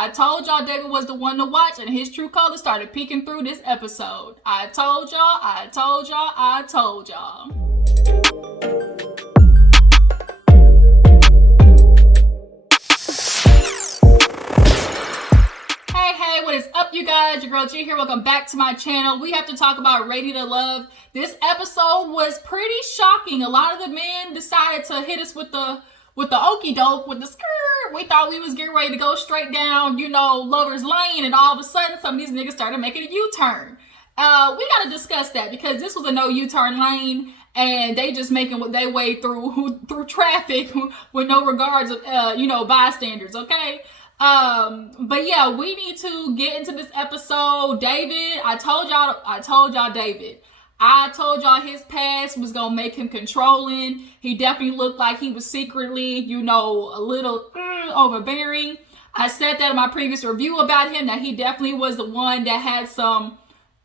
I told y'all David was the one to watch, and his true colors started peeking through this episode. I told y'all, I told y'all, I told y'all. Hey, what is up, you guys? Your girl G here. Welcome back to my channel. We have to talk about Ready to Love. This episode was pretty shocking. A lot of the men decided to hit us with the okie doke, with the skirt. We thought we was getting ready to go straight down, Lover's Lane, and all of a sudden, some of these niggas started making a U-turn. We gotta discuss that because this was a no U-turn lane, and they just making their way through traffic with no regards of, bystanders, okay? But yeah, we need to get into this episode. David, I told y'all David. I told y'all his past was gonna make him controlling. He definitely looked like he was secretly, a little overbearing. I said that in my previous review about him, that he definitely was the one that had some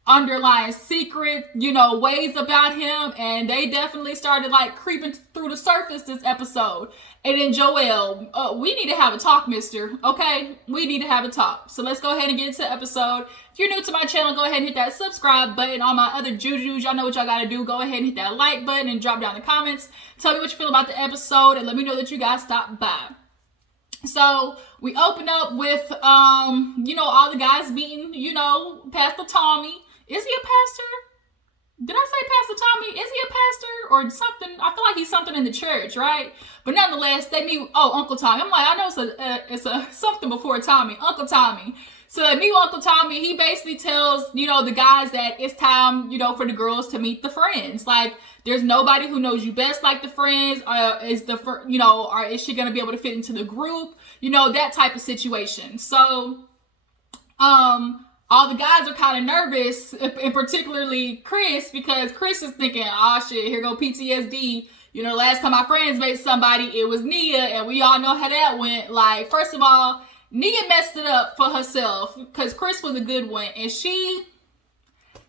underlying secret, ways about him, and they definitely started creeping through the surface this episode. And then Joel, we need to have a talk, mister, okay? We need to have a talk. So let's go ahead and get into the episode. If you're new to my channel, go ahead and hit that subscribe button. All my other jujus, y'all know what y'all gotta do. Go ahead and hit that like button and drop down the comments. Tell me what you feel about the episode and let me know that you guys stopped by. So we open up with, all the guys meeting, Pastor Tommy. Is he a pastor? Did I say Pastor Tommy? Is he a pastor or something? I feel like he's something in the church, right? But nonetheless, they meet, Uncle Tommy. I'm like, I know it's a something before Tommy, Uncle Tommy. So they meet Uncle Tommy. He basically tells, the guys that it's time, for the girls to meet the friends. Like, there's nobody who knows you best like the friends. Or is she going to be able to fit into the group? That type of situation. So, all the guys are kind of nervous, and particularly Chris, because Chris is thinking, oh shit, here go PTSD. Last time my friends made somebody, it was Nia, and we all know how that went. Like, first of all, Nia messed it up for herself, because Chris was a good one, and she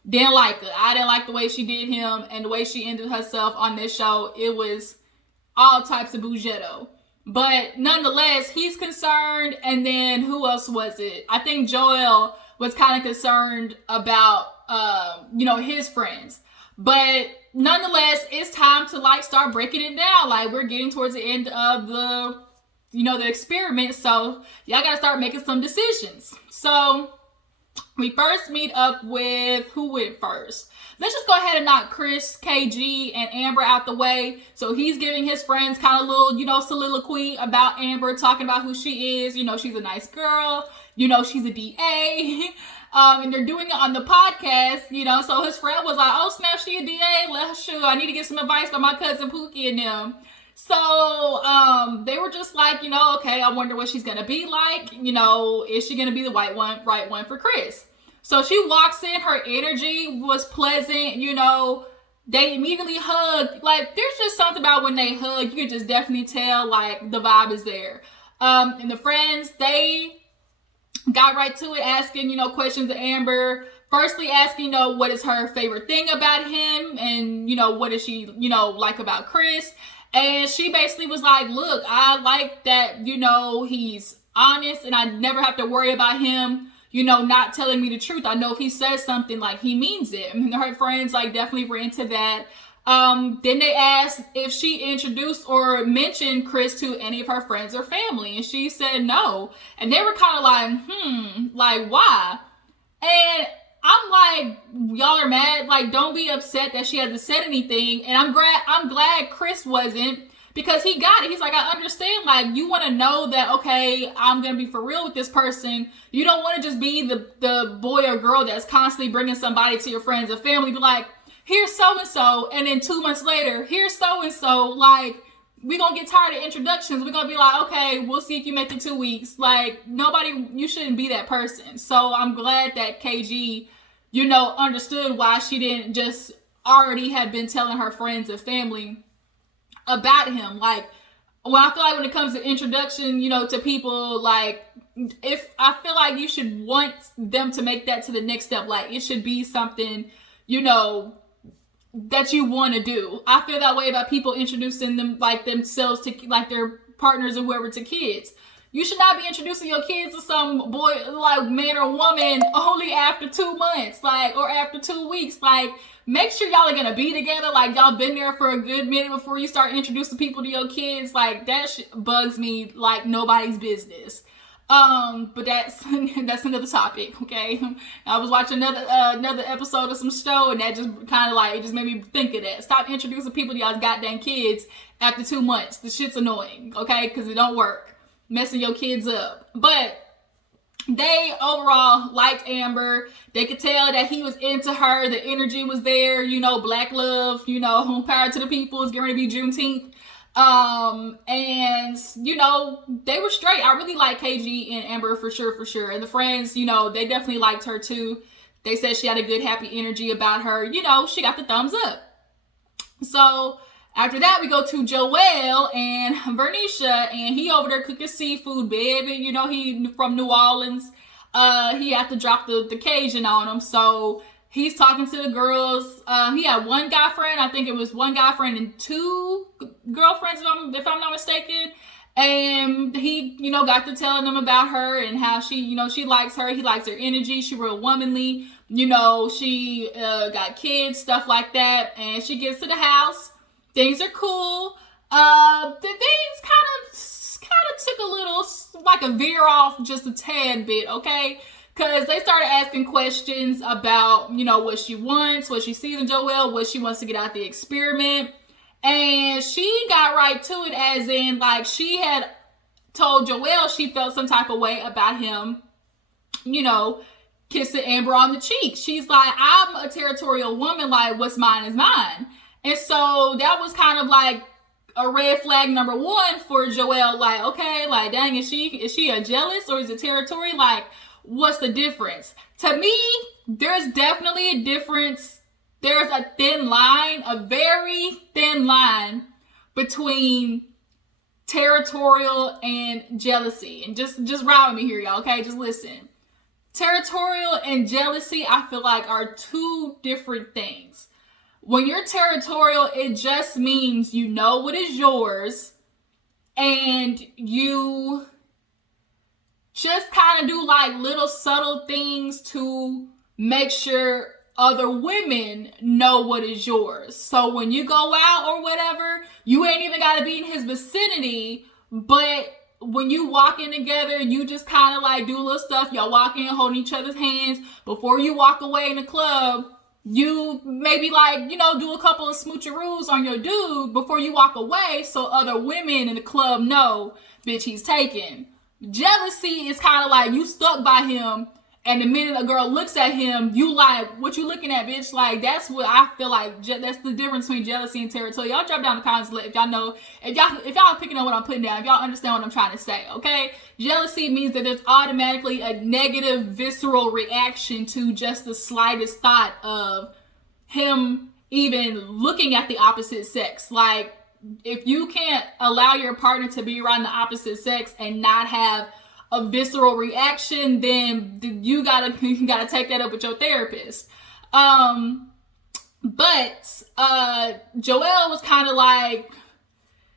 didn't like her. I didn't like the way she did him, and the way she ended herself on this show. It was all types of bugetto. But nonetheless, he's concerned, and then who else was it? I think Joel was kind of concerned about, his friends. But nonetheless, it's time to start breaking it down. We're getting towards the end of the experiment. So y'all got to start making some decisions. So we first meet up with, who went first? Let's just go ahead and knock Chris, KG, and Amber out the way. So he's giving his friends kind of little, soliloquy about Amber, talking about who she is. She's a nice girl. She's a DA. And they're doing it on the podcast, So his friend was like, oh, snap, she a DA? Let's shoot. I need to get some advice from my cousin Pookie and them. So they were just like, okay, I wonder what she's going to be like. Is she going to be the right one for Chris? So she walks in, her energy was pleasant, they immediately hugged. There's just something about when they hug, you can just definitely tell, the vibe is there. And the friends, they got right to it, asking, questions to Amber. Firstly, asking, what is her favorite thing about him? And, what does she, like about Chris? And she basically was like, look, I like that, he's honest and I never have to worry about him, not telling me the truth. I know if he says something, he means it. And her friends, definitely were into that. Then they asked if she introduced or mentioned Chris to any of her friends or family. And she said no. And they were kind of why? And I'm like, y'all are mad. Don't be upset that she hasn't said anything. And I'm glad Chris wasn't, because he got it. He's like, I understand. You want to know that, okay, I'm going to be for real with this person. You don't want to just be the boy or girl that's constantly bringing somebody to your friends or family. Be like, here's so-and-so. And then 2 months later, here's so-and-so. We're going to get tired of introductions. We're going to be like, okay, we'll see if you make it 2 weeks. You shouldn't be that person. So I'm glad that KG, understood why she didn't just already have been telling her friends and family about him. I feel like when it comes to introduction, to people, if I feel like you should want them to make that to the next step. It should be something, that you want to do. I feel that way about people introducing them, themselves to, their partners or whoever to kids. You should not be introducing your kids to some boy, like man or woman, only after 2 months, like, or after 2 weeks. Like, make sure y'all are gonna be together. Like, y'all been there for a good minute before you start introducing people to your kids. Like, that bugs me like nobody's business. But that's another topic. Okay, I was watching another episode of some show, and that just kind of like, it just made me think of that. Stop introducing people to y'all's goddamn kids after 2 months. The shit's annoying. Okay, because it don't work. Messing your kids up. But they overall liked Amber. They could tell that he was into her. The energy was there. You know, black love. You know, power to the people. It's going to be Juneteenth. And you know, they were straight. I really like KG and Amber for sure. And the friends, you know, they definitely liked her too. They said she had a good, happy energy about her. You know, she got the thumbs up. So after that, we go to Joel and Bernicia, and he over there cooking seafood, baby. You know, he from New Orleans. He had to drop the Cajun on him. So he's talking to the girls. He had one guy friend. I think it was one guy friend and 2 girlfriends, if I'm not mistaken. And he, you know, got to telling them about her and how she, you know, she likes her. He likes her energy. She real womanly. You know, she got kids, stuff like that. And she gets to the house. Things are cool. The things kind of took a little, like a veer off just a tad bit, okay? Because they started asking questions about, you know, what she wants, what she sees in Joel, what she wants to get out the experiment. And she got right to it, as in, like, she had told Joel she felt some type of way about him, you know, kissing Amber on the cheek. She's like, I'm a territorial woman, like, what's mine is mine. And so that was kind of like a red flag number 1 for Joel. Like, okay, like, dang, is she a jealous or is it territory? Like, what's the difference? To me, there's definitely a difference. There's a thin line, a very thin line between territorial and jealousy. And just ride with me here, y'all, okay? Just listen. Territorial and jealousy, I feel like, are 2 different things. When you're territorial, it just means you know what is yours and you just kind of do like little subtle things to make sure other women know what is yours. So when you go out or whatever, you ain't even got to be in his vicinity, but when you walk in together, you just kind of like do little stuff. Y'all walk in holding each other's hands. Before you walk away in the club, you maybe like, you know, do a couple of smoocheroos on your dude before you walk away so other women in the club know, bitch, he's taken. Jealousy is kind of like you stuck by him, and the minute a girl looks at him, you like, what you looking at, bitch? Like, that's what I feel like. That's the difference between jealousy and territory. Y'all drop down in the comments if y'all know, if y'all are picking up what I'm putting down, if y'all understand what I'm trying to say, okay? Jealousy means that there's automatically a negative, visceral reaction to just the slightest thought of him even looking at the opposite sex. Like, if you can't allow your partner to be around the opposite sex and not have a visceral reaction, then you gotta take that up with your therapist. But Joel was kind of like,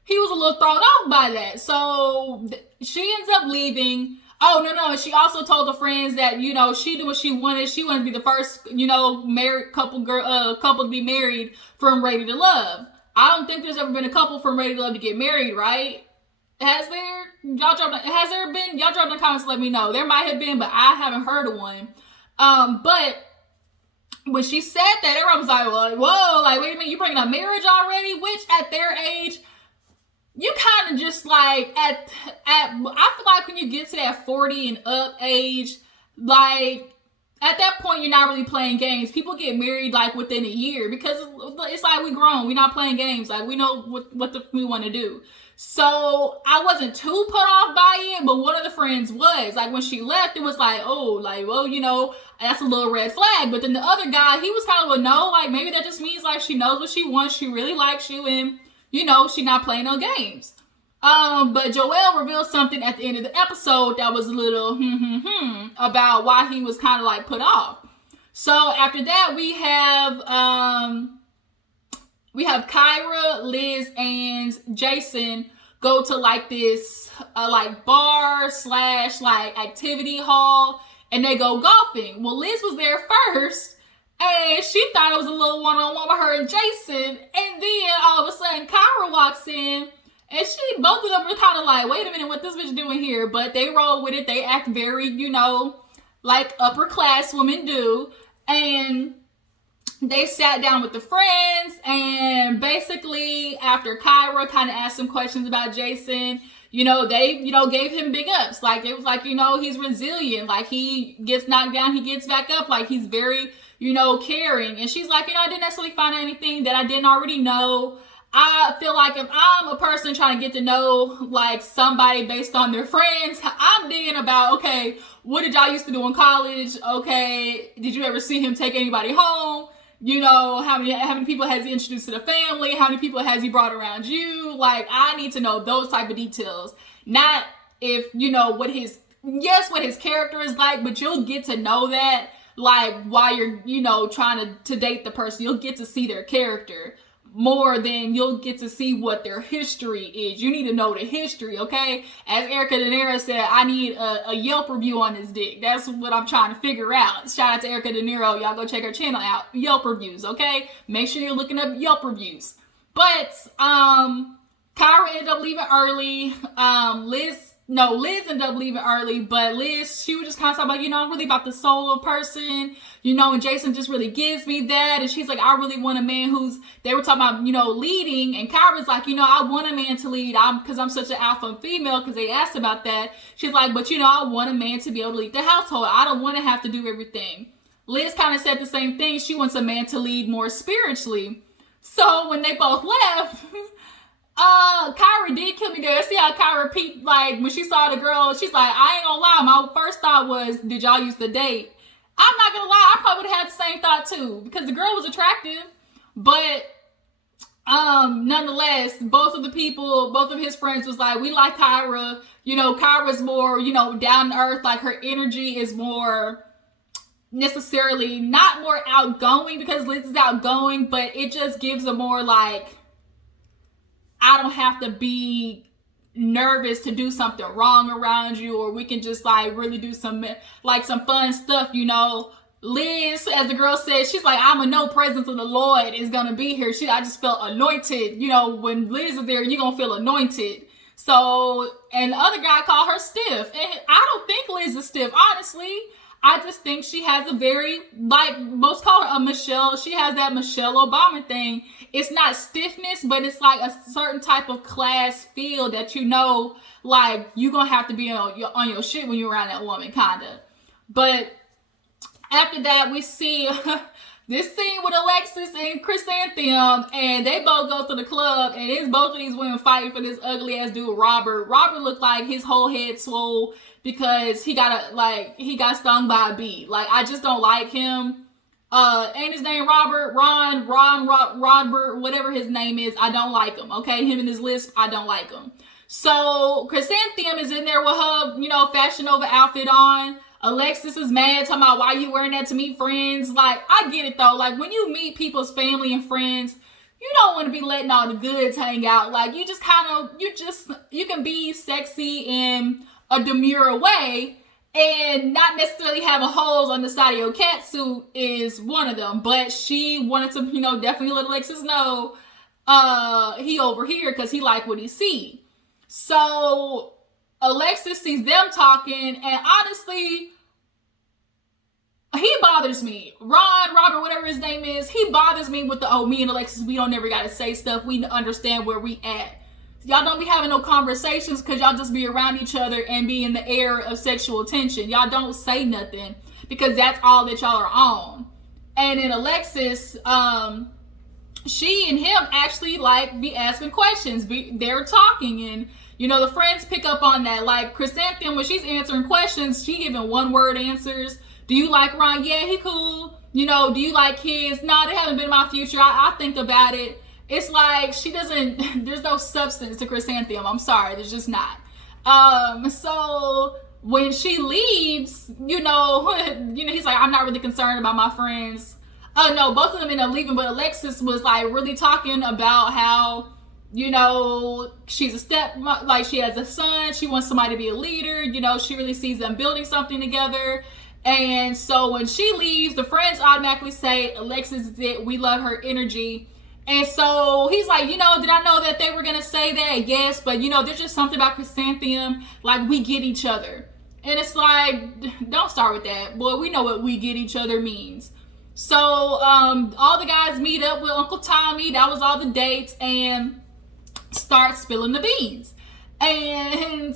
he was a little thrown off by that. So she ends up leaving. Oh, no. She also told the friends that, you know, she did what she wanted. She wanted to be the first, you know, married couple to be married from Ready to Love. I don't think there's ever been a couple from Ready to Love to get married, right? Has there? Has there been? Y'all drop in the comments and let me know. There might have been, but I haven't heard of one. But when she said that, everyone was like, whoa, like, wait a minute, you bringing up marriage already? Which at their age, you kind of just like, I feel like when you get to that 40 and up age, like, at that point, you're not really playing games. People get married like within a year because it's like we grown. We're not playing games. Like, we know what we want to do. So I wasn't too put off by it, but one of the friends was. Like, when she left, it was like, oh, like, well, you know, that's a little red flag. But then the other guy, he was kind of, well, no, like, maybe that just means, like, she knows what she wants. She really likes you, and, you know, she's not playing no games. But Joel revealed something at the end of the episode that was a little about why he was kind of, like, put off. So after that, we have Kyra, Liz, and Jason go to like this like bar slash like activity hall, and they go golfing. Well, Liz was there first, and she thought it was a little one-on-one with her and Jason, and then all of a sudden Kyra walks in, and both of them were kind of like, wait a minute, what this bitch doing here? But they roll with it. They act very, like upper class women do. And they sat down with the friends, and basically after Kyra kind of asked some questions about Jason, they, gave him big ups. Like, it was like, he's resilient. Like, he gets knocked down, he gets back up. Like, he's very, caring. And she's like, I didn't necessarily find out anything that I didn't already know. I feel like if I'm a person trying to get to know like somebody based on their friends, I'm digging about, okay, what did y'all used to do in college? Okay, did you ever see him take anybody home? How many people has he introduced to the family? How many people has he brought around you? Like, I need to know those type of details. Not if, what his character is like, but you'll get to know that, like, while you're, trying to date the person. You'll get to see their character more than you'll get to see what their history is. You need to know the history, okay? As Erica De Niro said, I need a Yelp review on this dick. That's what I'm trying to figure out. Shout out to Erica De Niro. Y'all go check her channel out. Yelp reviews, okay? Make sure you're looking up Yelp reviews. But Kyra ended up leaving early. Liz ended up leaving early, but Liz, she was just kind of talking about, I'm really about the solo person, and Jason just really gives me that. And she's like, I really want a man they were talking about, leading. And Kyra's like, I want a man to lead. Because I'm such an alpha female, because they asked about that. She's like, but I want a man to be able to lead the household. I don't want to have to do everything. Liz kind of said the same thing. She wants a man to lead more spiritually. So when they both left, Kyra did kill me there. See how Kyra peeped, like, when she saw the girl, she's like, I ain't gonna lie, my first thought was, did y'all used to date? I'm not gonna lie, I probably would have had the same thought too, because the girl was attractive. But nonetheless, both of his friends was like, we like Kyra. Kyra's more, down to earth. Like, her energy is more necessarily not more outgoing, because Liz is outgoing, but it just gives a more like, I don't have to be nervous to do something wrong around you, or we can just like really do some fun stuff, Liz, as the girl said, she's like, I'm a no presence of the Lord is gonna be here. I just felt anointed. When Liz is there, you're gonna feel anointed. So, and the other guy called her stiff. And I don't think Liz is stiff, honestly. I just think she has a very, like, most call her a Michelle. She has that Michelle Obama thing. It's not stiffness, but it's like a certain type of class feel that like, you're going to have to be on your shit when you're around that woman, kind of. But after that, we see this scene with Alexis and Chrysanthemum, and they both go to the club, and it's both of these women fighting for this ugly ass dude, Robert. Robert looked like his whole head swole because he got stung by a bee. Like, I just don't like him. Ain't his name Robert? Robert, whatever his name is, I don't like him. Okay, him and his lisp, I don't like him. So Chrysanthemum is in there with her, Fashion Nova outfit on. Alexis is mad, talking about why you wearing that to meet friends. Like, I get it though. Like, when you meet people's family and friends, you don't want to be letting all the goods hang out. Like, you just you can be sexy in a demure way and not necessarily have a holes on the side of your catsuit is one of them. But she wanted to, definitely let Alexis know he over here because he like what he see. So Alexis sees them talking, and honestly, he bothers me. Robert, whatever his name is, he bothers me with me and Alexis, we don't never gotta say stuff. We understand where we at. Y'all don't be having no conversations because y'all just be around each other and be in the air of sexual tension. Y'all don't say nothing because that's all that y'all are on. And then Alexis, she and him actually like be asking questions. They're talking, and the friends pick up on that. Like Chrysanthemum, when she's answering questions, she giving one word answers. Do you like Ron? Yeah, he cool. Do you like kids? No, they haven't been in my future. I think about it. It's like she doesn't, there's no substance to Chrysanthemum. I'm sorry, there's just not. So when she leaves, he's like, I'm not really concerned about my friends. No, both of them end up leaving, but Alexis was like really talking about how, you know, she's a like she has a son. She wants somebody to be a leader. You know, she really sees them building something together. And so when she leaves, the friends automatically say, Alexis is it. We love her energy. And so he's like, you know, did I know that they were going to say that? Yes. But, you know, there's just something about Chrysanthemum. Like, we get each other. And it's like, don't start with that. Boy, we know what we get each other means. So all the guys meet up with Uncle Tommy. That was all the dates. And start spilling the beans. And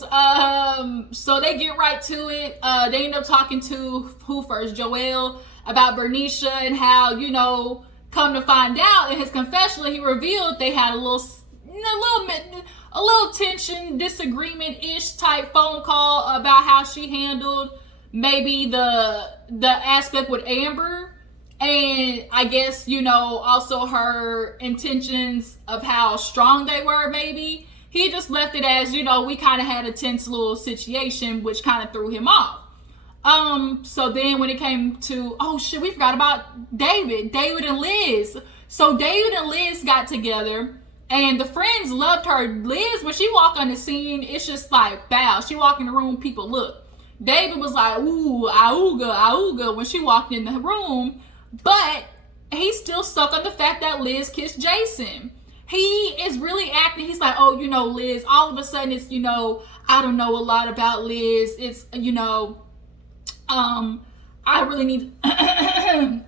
so they get right to it. They end up talking to who first? Joel, about Bernicia and how, you know, come to find out in his confessional, he revealed they had a little tension, disagreement-ish type phone call about how she handled maybe the aspect with Amber. And I guess, you know, also her intentions of how strong they were, maybe. He just left it as, you know, we kind of had a tense little situation, which kind of threw him off. So then when it came to, oh shit, we forgot about David and Liz. So David and Liz got together, and the friends loved her. Liz, when she walked on the scene, it's just like, bow. She walked in the room, people look. David was like, ooh, auga, auga, when she walked in the room. But he's still stuck on the fact that Liz kissed Jason. He is really acting, he's like, oh, you know, Liz, all of a sudden it's, you know, I don't know a lot about Liz. It's, you know, I really need, I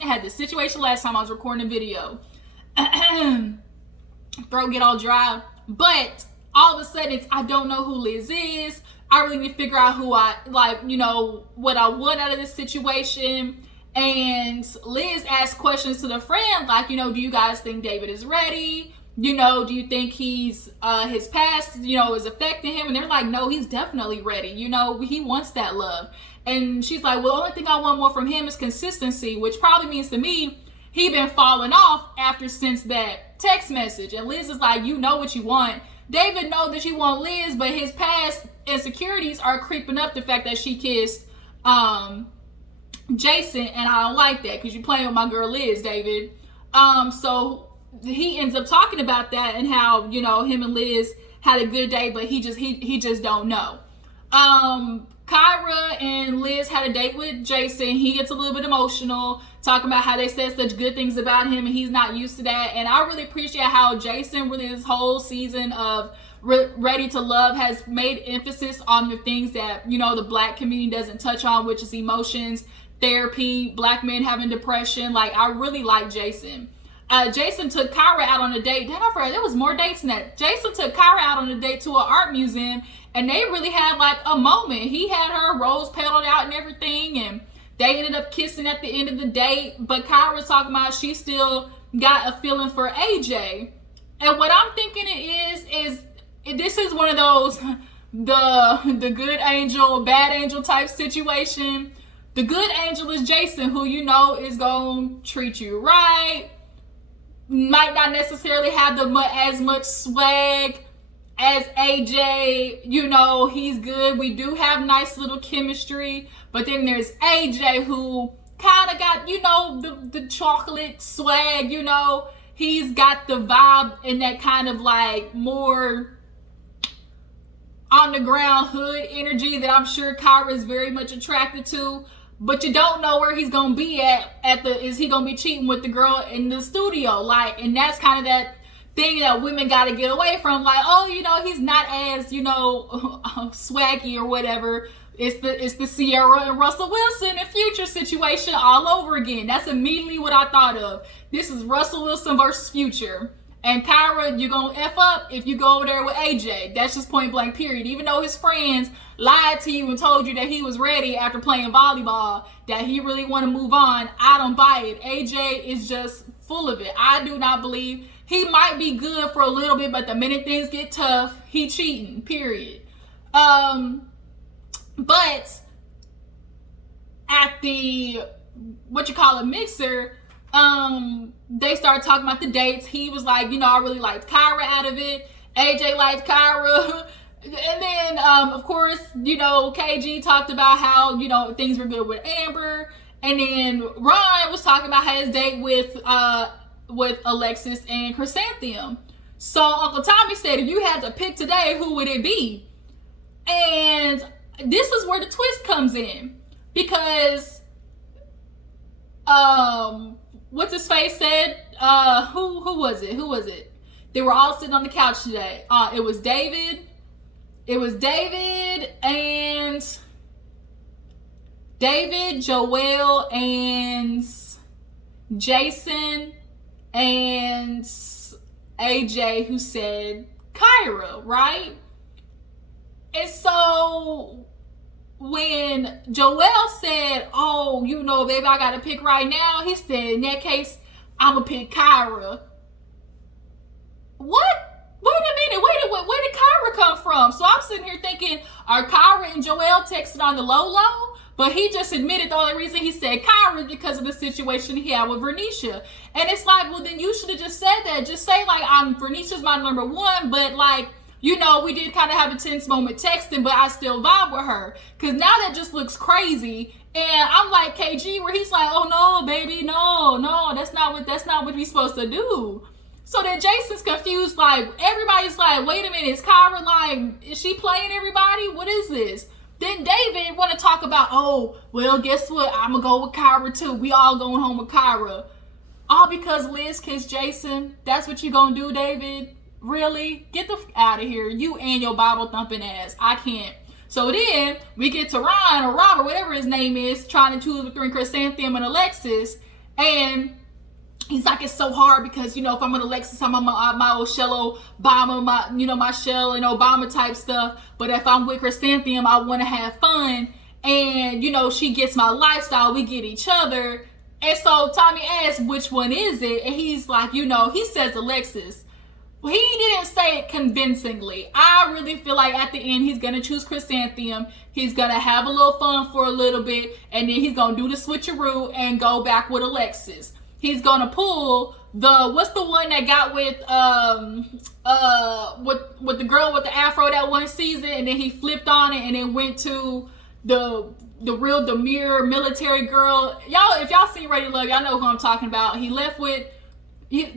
had this situation last time I was recording a video. Throat get all dry. But all of a sudden it's, I don't know who Liz is. I really need to figure out who I, like, you know, what I want out of this situation. And Liz asked questions to the friend, like, you know, do you guys think David is ready? You know, do you think he's, his past, you know, is affecting him? And they're like, no, he's definitely ready. You know, he wants that love. And she's like, well, the only thing I want more from him is consistency, which probably means to me, he been falling off since that text message. And Liz is like, you know what you want. David knows that you want Liz, but his past insecurities are creeping up the fact that she kissed, Jason, and I don't like that because you're playing with my girl Liz, David. So he ends up talking about that and how, you know, him and Liz had a good day, but he just don't know. Kyra and Liz had a date with Jason. He gets a little bit emotional, talking about how they said such good things about him and he's not used to that. And I really appreciate how Jason, really this whole season of Ready to Love, has made emphasis on the things that, you know, the Black community doesn't touch on, which is emotions, therapy, Black men having depression. Like, I really like Jason. Jason took Kyra out on a date. Then I forgot, there was more dates than that. Jason took Kyra out on a date to an art museum, and they really had like a moment. He had her rose petaled out and everything, and they ended up kissing at the end of the date. But Kyra was talking about she still got a feeling for AJ. And what I'm thinking it is this is one of those the good angel, bad angel type situation. The good angel is Jason, who, you know, is going to treat you right. Might not necessarily have as much swag as AJ. You know, he's good. We do have nice little chemistry. But then there's AJ, who kind of got, you know, the chocolate swag, you know. He's got the vibe and that kind of like more on the ground hood energy that I'm sure Kyra is very much attracted to. But you don't know where he's gonna be is he gonna be cheating with the girl in the studio? Like, and that's kind of that thing that women gotta get away from. Like, oh, you know, he's not as, you know, swaggy or whatever. It's the Sierra and Russell Wilson and Future situation all over again. That's immediately what I thought of. This is Russell Wilson versus Future. And Kyra, you're gonna F up if you go over there with AJ. That's just point blank, period. Even though his friends lied to you and told you that he was ready after playing volleyball, that he really want to move on, I don't buy it. AJ is just full of it. I do not believe he might be good for a little bit, but the minute things get tough, he cheating, period. But at the mixer, they started talking about the dates. He was like, you know, I really liked Kyra out of it. AJ liked Kyra. And then, of course, you know, KG talked about how, you know, things were good with Amber. And then Ron was talking about his date with with Alexis and Chrysanthemum. So Uncle Tommy said, if you had to pick today, who would it be? And this is where the twist comes in, because what's his face said, who was it? They were all sitting on the couch today. It was David and Joel, and Jason, and AJ, who said Kyra, right? And so when Joel said, oh, you know, baby, I gotta pick right now, he said, in that case, I'm gonna pick Kyra. What? Wait a minute, where did Kyra come from? So I'm sitting here thinking, are Kyra and Joel texting on the low? But he just admitted the only reason he said Kyra is because of the situation he had with Vernisha. And it's like, well, then you should have just said that. Just say, like, Vernisha's my number one, but, like, you know, we did kind of have a tense moment texting, but I still vibe with her. Because now that just looks crazy. And I'm like KG, where he's like, oh, no, baby, no, that's not what we supposed to do. So then Jason's confused, like, everybody's like, wait a minute, is Kyra, like, is she playing everybody? What is this? Then David want to talk about, oh, well, guess what? I'm going to go with Kyra, too. We all going home with Kyra. All because Liz kissed Jason? That's what you going to do, David? Really? Get the out of here. You and your Bible thumping ass. I can't. So then we get to Ron or Robert, whatever his name is, trying to choose between Chrysanthemum and Alexis. And he's like, it's so hard because, you know, if I'm with Alexis, I'm on my old Shell Obama, my Shell and Obama type stuff. But if I'm with Chrysanthemum, I want to have fun. And, you know, she gets my lifestyle. We get each other. And so Tommy asks, which one is it? And he's like, you know, he says Alexis. Well, he didn't say it convincingly. I really feel like at the end, he's going to choose Chrysanthemum. He's going to have a little fun for a little bit. And then he's going to do the switcheroo and go back with Alexis. He's gonna pull what's the one that got with the girl with the afro that one season, and then he flipped on it and then went to the real demure military girl. Y'all, if y'all seen Ready to Love, y'all know who I'm talking about. He left with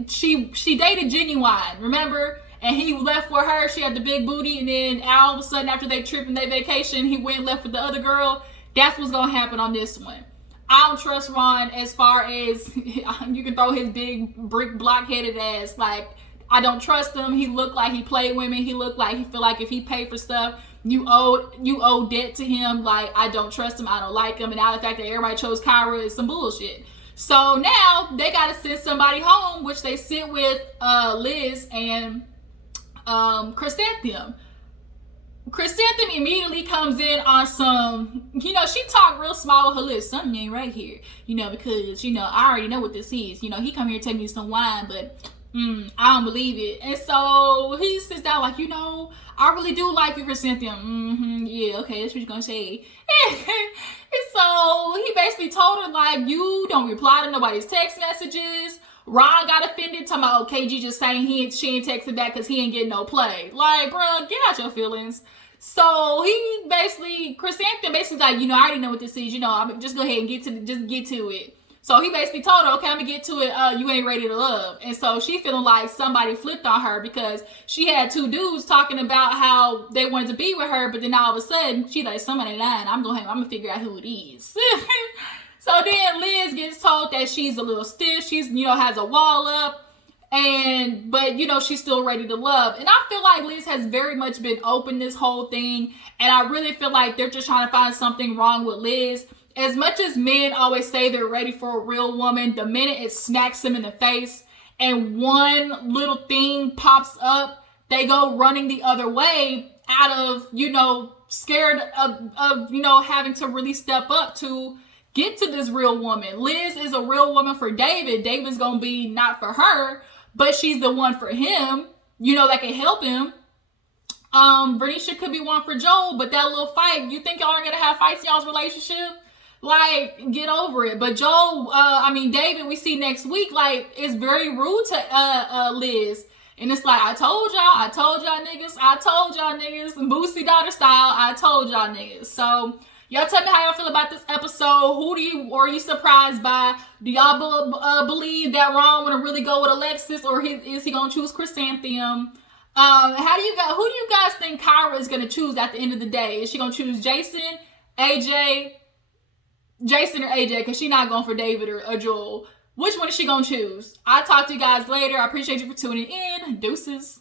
she dated Genuine, remember? And he left with her. She had the big booty, and then all of a sudden after they trip and they vacation, he went and left with the other girl. That's what's gonna happen on this one. I don't trust Ron as far as you can throw his big brick block-headed ass. Like, I don't trust him. He looked like he played women. He looked like he feel like if he paid for stuff, you owe debt to him. Like, I don't trust him. I don't like him. And now the fact that everybody chose Kyra is some bullshit. So now they got to send somebody home, which they sit with Liz and Chrysanthemum. Chrysanthemum immediately comes in on some, you know, she talked real small with her lips. Something ain't right here, you know, because, you know, I already know what this is. You know, he come here to take me some wine, but I don't believe it. And so he sits down like, you know, I really do like you, Chrysanthemum. Yeah, okay, that's what you're going to say. And so he basically told her, like, you don't reply to nobody's text messages. Ron got offended, talking about, oh, KG just saying she ain't texting back because he ain't getting no play. Like, bro, get out your feelings. So he basically, Chrysanthemum basically like, you know, I already know what this is. You know, I'm just go ahead and get to it. So he basically told her, okay, I'm gonna get to it. You ain't ready to love. And so she feeling like somebody flipped on her because she had two dudes talking about how they wanted to be with her, but then all of a sudden she like, somebody lying. I'm gonna figure out who it is. So then Liz gets told that she's a little stiff. She's, you know, has a wall up. But, you know, she's still ready to love. And I feel like Liz has very much been open this whole thing. And I really feel like they're just trying to find something wrong with Liz. As much as men always say they're ready for a real woman, the minute it smacks them in the face and one little thing pops up, they go running the other way out of, you know, scared of you know, having to really step up to get to this real woman. Liz is a real woman for David. David's gonna be not for her, but she's the one for him, you know, that can help him. Vernisha could be one for Joel, but that little fight, you think y'all are gonna have fights in y'all's relationship? Like, get over it. But Joel, David, we see next week, like, is very rude to Liz. And it's like, I told y'all niggas, Boosie daughter style, I told y'all niggas. So Y'all tell me how y'all feel about this episode. Are you surprised by? Do y'all believe that Ron want to really go with Alexis, or is he gonna choose Chrysanthemum? Who do you guys think Kyra is gonna choose at the end of the day? Is she gonna choose Jason or AJ? Because she's not going for David or Joel. Which one is she gonna choose? I'll talk to you guys later. I appreciate you for tuning in. Deuces.